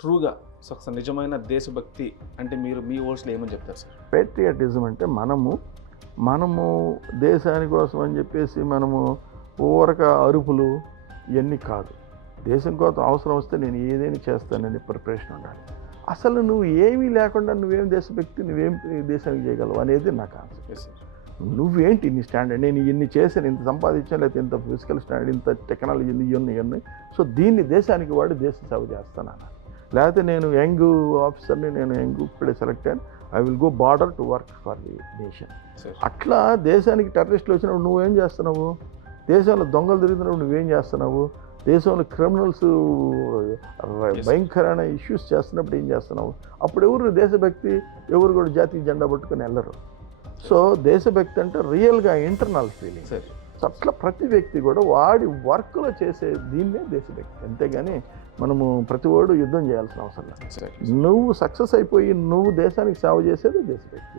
ట్రూగా అసలు నిజమైన దేశభక్తి అంటే మీరు మీ వర్డ్స్లో ఏమని చెప్తారు సార్? పేట్రియాటిజం అంటే మనము దేశాని కోసం అని చెప్పేసి మనము ఊరక అరుపులు ఇవన్నీ కాదు. దేశం కోసం అవసరం వస్తే నేను ఏదైనా చేస్తానని ప్రిపరేషన్ ఉండాలి. అసలు నువ్వు ఏమీ లేకుండా నువ్వేం దేశభక్తి, నువ్వేం దేశానికి చేయగలవు అనేది నా కాన్సెప్ట్. నువ్వేంటి నీ స్టాండర్డ్, నేను ఇన్ని చేశాను, ఇంత సంపాదించాను, లేకపోతే ఇంత ఫిజికల్ స్టాండర్డ్, ఇంత టెక్నాలజీ ఇవన్నీ. సో దీన్ని దేశానికి వాడి దేశ సేవ చేస్తాను అన్నాను. లేకపోతే నేను యంగ్ ఆఫీసర్ని, నేను యంగ్ ఇప్పుడే సెలెక్ట్ అయ్యాను, I will go border to work for the nation. అట్లా దేశానికి టెర్రరిస్టులు వచ్చినప్పుడు నువ్వేం చేస్తున్నావు, దేశంలో దొంగలు తిరుగుతున్నప్పుడు నువ్వేం చేస్తున్నావు, దేశంలో క్రిమినల్స్ భయంకరమైన ఇష్యూస్ చేస్తున్నప్పుడు ఏం చేస్తున్నావు? అప్పుడు ఎవరు దేశభక్తి, ఎవరు కూడా జాతీయ జెండా పట్టుకొని వెళ్ళరు. సో దేశభక్తి అంటే రియల్గా ఇంటర్నల్ ఫీలింగ్. అట్లా ప్రతి వ్యక్తి కూడా వాడి వర్క్లో చేసే దీన్నే దేశభక్తి. అంతేగాని మనము ప్రతి వాడు యుద్ధం చేయాల్సిన అవసరం లేదు. నువ్వు సక్సెస్ అయిపోయి నువ్వు దేశానికి సేవ చేసేది దేశభక్తి.